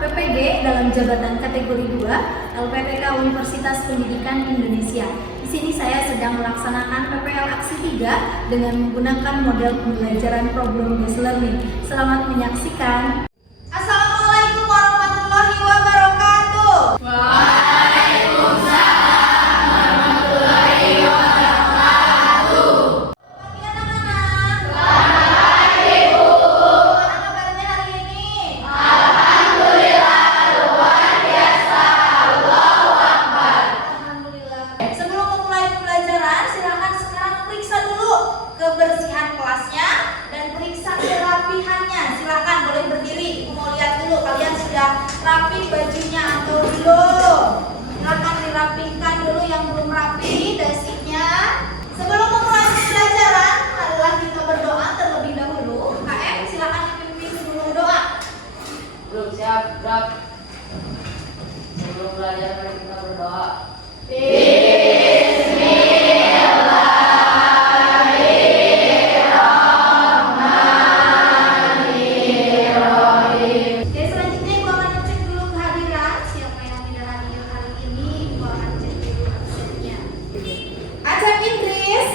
PPG dalam jabatan kategori 2 LPPK Universitas Pendidikan Indonesia. Di sini saya sedang melaksanakan PPL Aksi 3 dengan menggunakan model pembelajaran problem based learning. Selamat menyaksikan. Assalamualaikum warahmatullahi wabarakatuh. Waalaikumsalam warahmatullahi wabarakatuh. Pagi anak-anak. Pagi, Bu. Gimana kabarnya hari ini? Alhamdulillah luar biasa. Allahu Akbar. Alhamdulillah. Sebelum memulai pembelajaran, silakan sekarang periksa dulu kebersihan kelasnya dan periksa kerapihannya. Silakan boleh berdiri. Ibu mau lihat dulu kalian sudah rapi bajunya atau belum. Silakan dirapihkan dulu yang belum rapi dasinya. Sebelum memulai pembelajaran, marilah kita berdoa terlebih dahulu. KM, silakan dipimpin dulu doa. Belum siap, gerak. Sebelum belajar mari kita berdoa. Oke, selanjutnya Ibu akan cek dulu kehadiran. Siapa yang tidak hadir hari ini, Ibu akan cek dulu absennya. Acep Idris,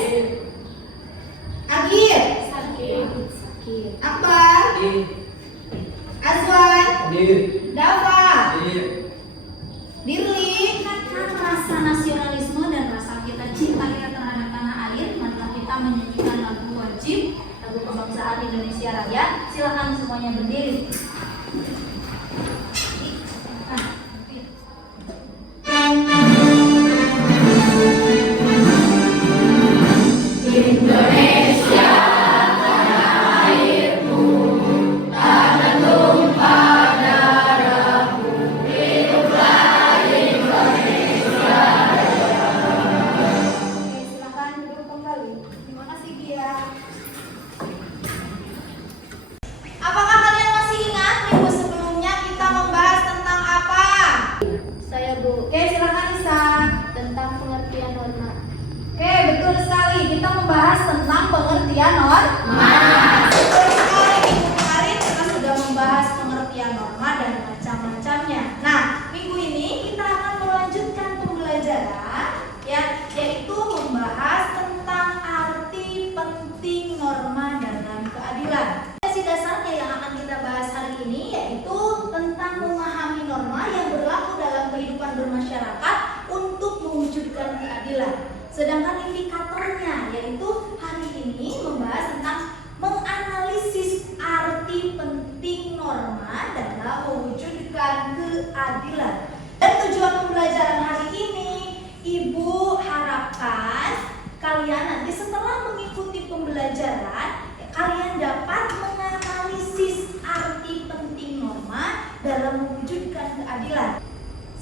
Agir, Akbar, Azwan, Dava, Dirli. Meningkatkan rasa nasionalisme dan rasa kita cinta kita terhadap tanah air, marilah kita menyanyikan lagu wajib, lagu kebangsaan Indonesia Raya. Silakan semuanya berdiri. Oke, silakan duduk kembali. Terima kasih Gia. Apakah kalian masih ingat minggu sebelumnya kita membahas tentang apa? Saya Bu, Oke, silakan Lisa. tentang pengertian norma. Oke, betul sekali. Kita membahas tentang pengertian norma. Betul sekali. Minggu kemarin kita sudah membahas pengertian norma dan macam-macamnya. Nah, minggu ini kita akan melanjutkan pembelajaran yaitu membahas tentang arti penting norma dalam keadilan. Sesi dasarnya yang akan kita bahas hari ini yaitu tentang memahami norma yang berlaku dalam kehidupan bermasyarakat untuk mewujudkan keadilan. Sedangkan indikatornya yaitu hari ini membahas tentang menganalisis arti penting norma dalam mewujudkan keadilan. Dan tujuan pembelajaran hari ini, Ibu harapkan kalian nanti setelah mengikuti pembelajaran, kalian dapat menganalisis arti penting norma dalam mewujudkan keadilan.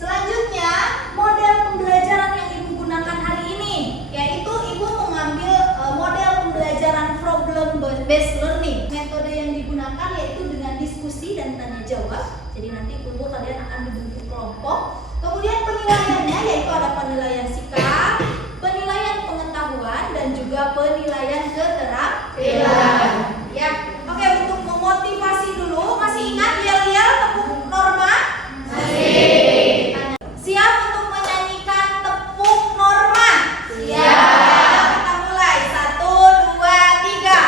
Selanjutnya, model pembelajaran yang Ibu gunakan hari ini, yaitu Ibu mengambil model pembelajaran problem based learning. Metode yang digunakan yaitu dengan diskusi dan tanya jawab. Jadi nanti Ibu kalian akan dibentuk kelompok. Kemudian penilaiannya yaitu ada penilaian sikap, penilaian pengetahuan, dan juga penilaian keterampilan. Ya, oke, untuk memotivasi dulu, masih ingat yel-yel tepuk norma? Masih. Siap untuk menyanyikan tepuk norma? Siap. Kita mulai. 1, 2, 3.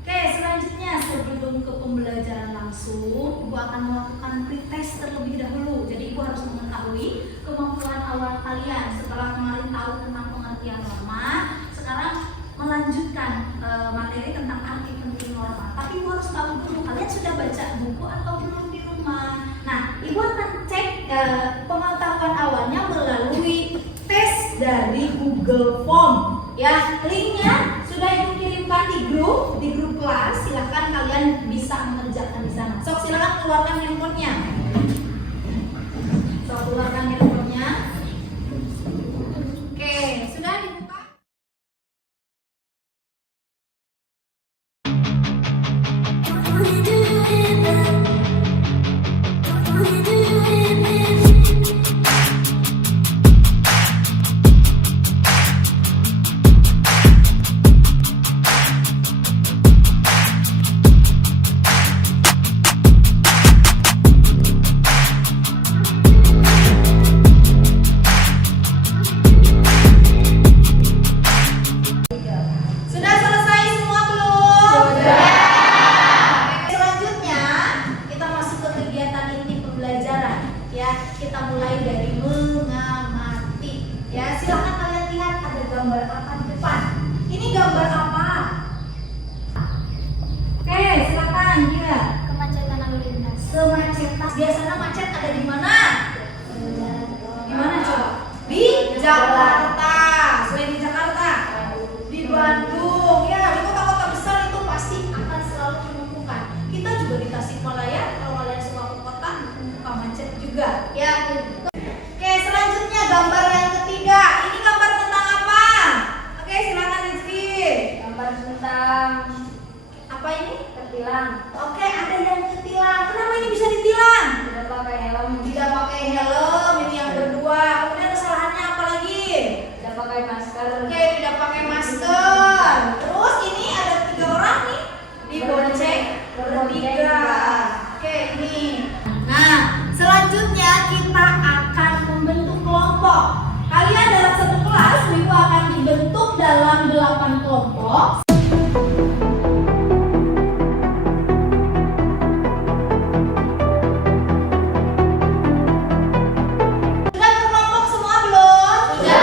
Oke, selanjutnya sebelum ke pembelajaran langsung, Ibu akan melakukan pretest terlebih dahulu. Jadi Ibu harus mengetahui kemampuan awal kalian. Setelah kemarin tahu tentang pengertian norma, sekarang melanjutkan materi tentang arti penting norma. Tapi Ibu harus tahu dulu kalian sudah baca buku atau belum di rumah. Nah, Ibu akan cek pengetahuan awalnya melalui tes dari Google Form. Ya, linknya sudah Ibu kirimkan di grup kelas. Silahkan kalian bisa mengerjakan di sana. Sok, silahkan keluarkan handphonenya. Sok, keluarkan handphonenya. Oke, sudah dibuka. We do it gambar apa di depan? Ini gambar apa? Oke, silakan Gira. Kemacetan lalu lintas. Kemacetan. Biasanya macet ada di mana? Di mana coba? Di Jakarta. Selain di Jakarta, di Bandung. Ya, di kota-kota besar itu pasti akan selalu menumpukan. Kita juga di Tasikmalaya, kalau kalian suka ke kota, suka macet juga. Ya. Oke, selanjutnya gambar yang ketiga. Ini gambar tentang apa? Oke, silakan Rizky. Gambar tentang Apa ini? ketilang. Oke, ada yang ketilang. Kenapa ini bisa ditilang? Tidak pakai helm. Tidak pakai helm, ini yang kedua. Kemudian kesalahannya apa lagi? Tidak pakai masker. Oke, tidak pakai masker. Terus ini ada 3 orang nih dibonceng bertiga. Oke, ini. Nah, selanjutnya kita akan membentuk kelompok. Kalian dalam satu kelas, Minggu akan dibentuk dalam 8 kelompok. Sudah berkelompok semua belum? Sudah.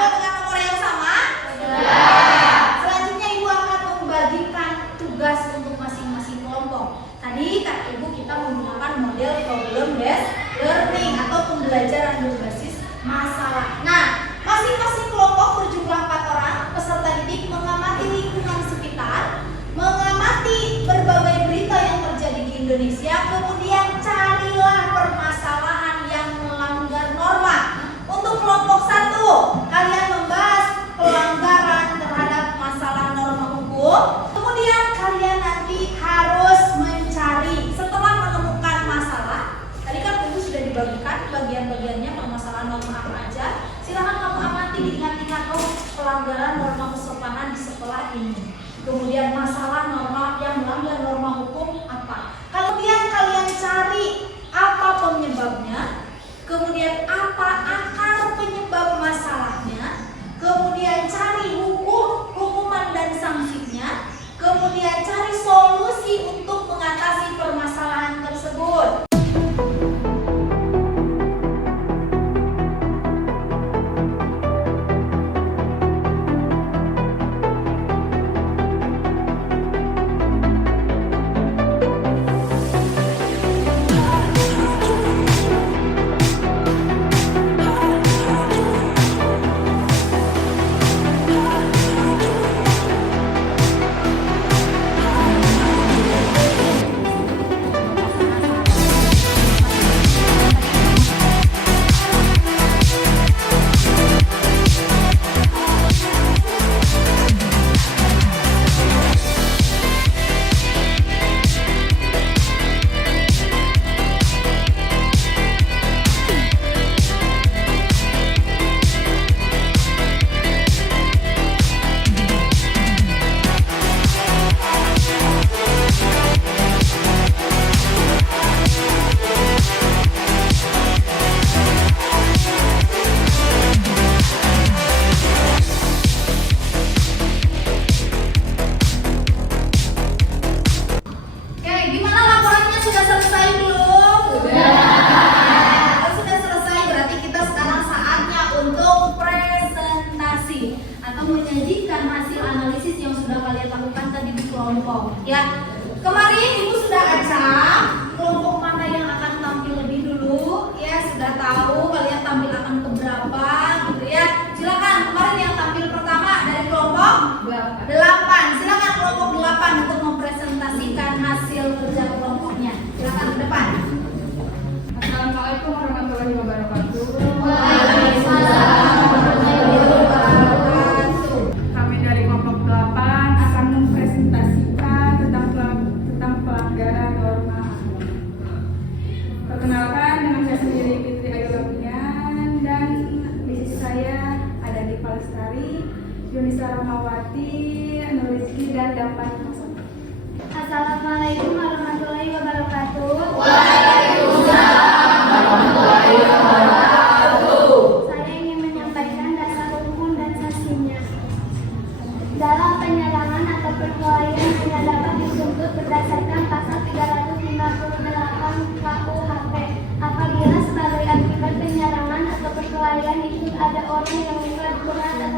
Dengan nomor yang sama? Sudah. Selanjutnya Ibu akan membagikan tugas untuk masing-masing kelompok. Tadi kata Ibu kita menggunakan model problem based learning atau pembelajaran berbasis masalah. Nah, masing-masing kelompok berjumlah 4 orang. Peserta didik mengamati lingkungan sekitar, mengamati berbagai berita yang terjadi di Indonesia, kemudian carilah permasalahan yang melanggar norma. Untuk kelompok 1, kalian membahas pelanggaran terhadap masalah norma hukum. Kemudian kalian nanti harus mencari setelah menemukan masalah. Tadi kan buku sudah dibagikan bagian-bagiannya permasalahan norma apa aja. Silahkan kamu amati, diingat-ingat, oh pelanggaran norma kesopanan di sekolah ini. Kemudian masalah norma yang melanggar norma hukum apa. Kemudian kalian cari apa penyebabnya, kemudian apa akar penyebab masalahnya, kemudian cari hukuman dan sanksinya, kemudian cari solusi untuk mengatasi permasalahan tersebut. Oke, gimana laporannya, sudah selesai belum? Sudah. Kalau sudah selesai berarti kita sekarang saatnya untuk presentasi atau menyajikan hasil analisis yang sudah kalian lakukan tadi di kelompok. Ya, kemarin Ibu sudah acak kelompok mana yang akan tampil lebih dulu. Ya, sudah tahu kalian tampil akan ke berapa gitu ya. Silakan kemarin yang tampil pertama dari kelompok 8. Silakan kelompok 8 untuk mempresentasikan hasil kerja kelompoknya. Silakan ke depan. Assalamualaikum warahmatullahi wabarakatuh. Waalaikumsalam warahmatullahi wabarakatuh. Kami dari kelompok 8 akan mempresentasikan tentang pelanggaran norma. Perkenalkan, dengan saya sendiri Fitri Ayu Lapian, dan di sisi saya ada Diva Lestari, Yunisa Rahmawati, Nur Rizky, dan Dapan. Assalamualaikum warahmatullahi wabarakatuh. Waalaikumsalam warahmatullahi wabarakatuh. Saya ingin menyampaikan dasar hukum dan sanksinya. Dalam penyerangan atau perkelahian hanya dapat dituntut berdasarkan pasal 358 KUHP apabila sebagai akibat penyerangan atau perkelahian itu ada orang yang meninggal dunia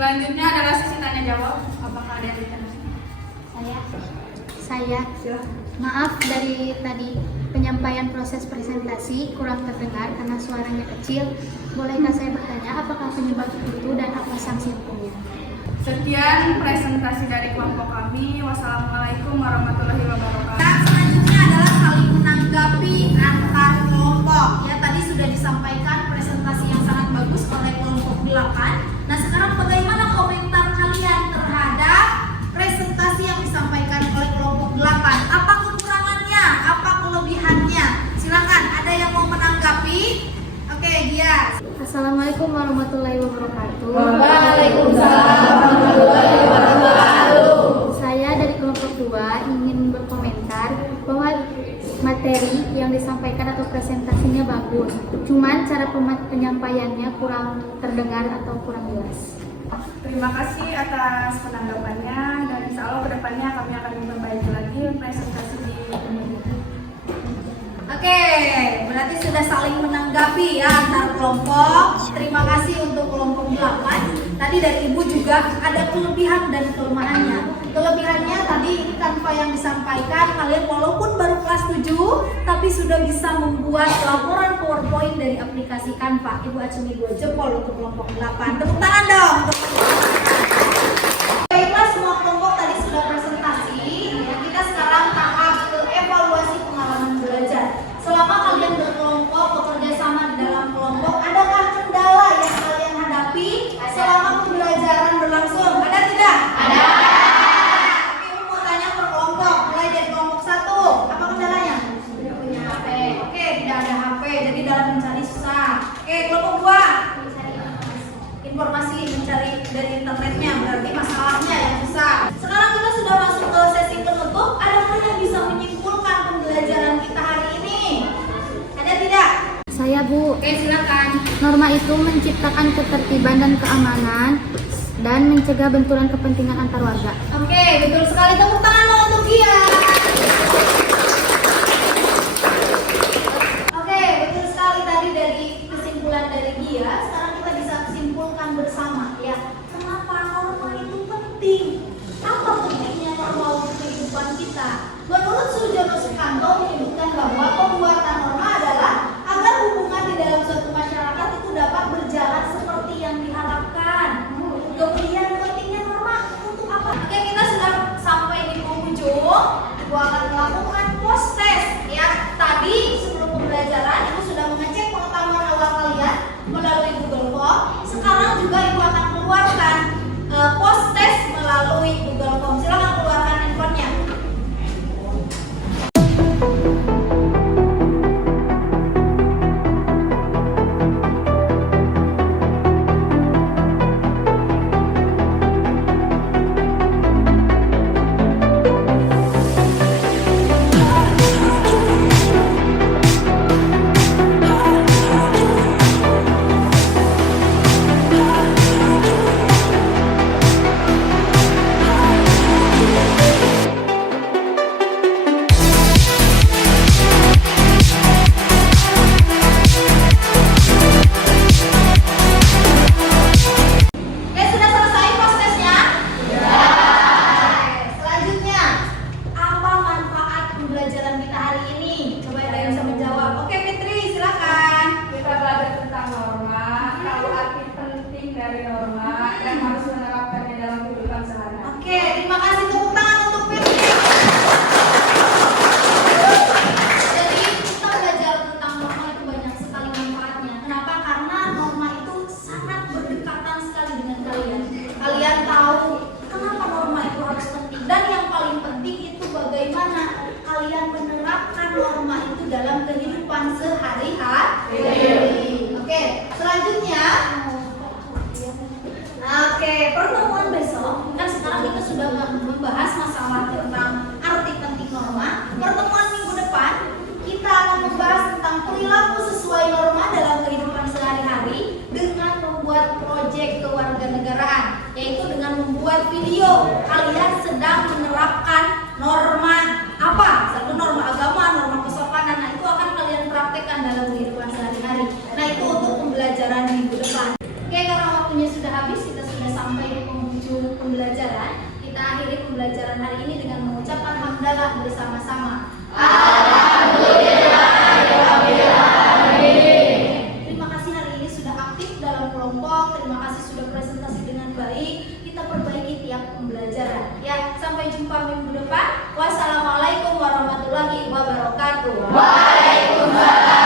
Selanjutnya adalah sesi tanya jawab. Apakah ada yang bertanya? Saya Silahkan. maaf dari tadi penyampaian proses presentasi kurang terdengar karena suaranya kecil. Bolehkah saya bertanya apakah penyebab itu dan apa sanksi hukumnya? Sekian presentasi dari kelompok kami. Wassalamualaikum warahmatullahi wabarakatuh. Nah, selanjutnya adalah saling menanggapi antar kelompok. Ya, tadi sudah disampaikan presentasi yang sangat bagus oleh kelompok 8. Nah, sekarang bagaimana komentar kalian terhadap presentasi yang disampaikan oleh kelompok 8? Apa kekurangannya? Apa kelebihannya? Silakan, ada yang mau menanggapi? Oke, dia. Assalamualaikum warahmatullahi wabarakatuh. Waalaikumsalam warahmatullahi wabarakatuh. Saya dari kelompok 2 ingin berkomentar bahwa materi yang disampaikan atau presentasinya bagus. Cuman cara penyampaiannya kurang terdengar atau kurang jelas. Terima kasih atas penanggapannya dan insya Allah kedepannya kami akan memperbaiki lagi presentasi di kemudian. Oke, berarti sudah saling menanggapi ya antar kelompok. Terima kasih untuk kelompok 8. Tadi dari Ibu juga ada kelebihan dan kelemahannya. Kelebihannya tadi ini Canva yang disampaikan, kalian walaupun baru kelas 7 tapi sudah bisa membuat laporan PowerPoint dari aplikasi Canva. Ibu acungi 2 jempol untuk kelompok 8. Tepuk tangan dong untuk kelompok 8. Baiklah, semua kelompok tadi sudah presentasi. Ya, kita sekarang tahap ke evaluasi pengalaman belajar. Selama kalian berkelompok, bekerja sama di dalam kelompok, adakah kendala yang kalian hadapi selama pembelajaran berlangsung? Ada tidak? Ada. Oke, Ibu mau tanya per kelompok, mulai dari kelompok 1. Apa kendalanya? Tidak punya HP. Oke, tidak ada HP, jadi dalam mencari susah. Oke, kelompok 2. Informasi mencari dari internetnya, berarti masalahnya yang susah. Sekarang kita sudah masuk ke sesi penutup. Adakah yang bisa menyimpulkan pembelajaran kita hari ini? Ada tidak? Saya Bu, Oke, silakan. norma itu menciptakan ketertiban dan keamanan dan mencegah benturan kepentingan antar warga. Oke, betul sekali. Tepuk tangan dong untuk dia. Oke, betul sekali tadi dari kesimpulan dari dia. Sekarang kita bisa simpulkan bersama ya. Kenapa norma itu penting? Apa pentingnya norma untuk kehidupan kita? Menurut Sujono Sukanto menyebutkan bahwa pembuatan norma adalah agar hubungan di dalam suatu masyarakat itu dapat berjalan seperti yang diharapkan. Kemudian pentingnya norma untuk apa? Oke, kita sudah sampai di penghujung. Ibu akan melakukan post test ya. Tadi sebelum pembelajaran Ibu sudah mengecek pengetahuan awal kalian melalui Google Form. Sekarang juga Ibu akan keluarkan post test melalui Google Form. Silakan keluarkan handphonenya. Oke, sudah selesai post testnya? Sudah. Selanjutnya, apa manfaat pembelajaran kita hari ini? Coba ada yang bisa menjawab. Oke, Fitri, silakan. Kita belajar tentang norma, tahu arti penting dari norma, dan harus menerapkannya dalam kehidupan sehari-hari. Oke, terima kasih. Tepuk tangan untuk Fitri. Jadi kita belajar tentang norma itu banyak sekali manfaatnya. Kenapa? Karena norma itu sangat berdekatan sekali dengan kalian. Kalian tahu kenapa norma itu harus penting, dan yang paling penting itu bagaimana kalian menerapkan norma itu dalam kehidupan sehari-hari. Oke, selanjutnya. Oke, pertemuan besok kan sekarang kita sudah membahas masalah tentang arti penting norma. Pertemuan minggu depan kita akan membahas tentang perilaku sesuai norma dalam kehidupan sehari-hari dengan membuat proyek kewarganegaraan, yaitu dengan membuat video kalian sedang menerapkan norma apa? Satu norma agama, norma kesopanan. Nah, itu akan kalian praktekkan dalam kehidupan sehari-hari. Nah, itu untuk pembelajaran minggu depan. Oke, karena waktunya sudah habis, kita sudah sampai penghujung pembelajaran, kita akhiri pembelajaran hari ini dengan mengucapkan hamdalah bersama-sama. Terima kasih hari ini sudah aktif dalam kelompok, terima kasih sudah presentasi dengan baik. Kita perbaiki tiap pembelajaran. Ya, sampai jumpa minggu depan. Wassalamualaikum warahmatullahi wabarakatuh. Waalaikumsalam.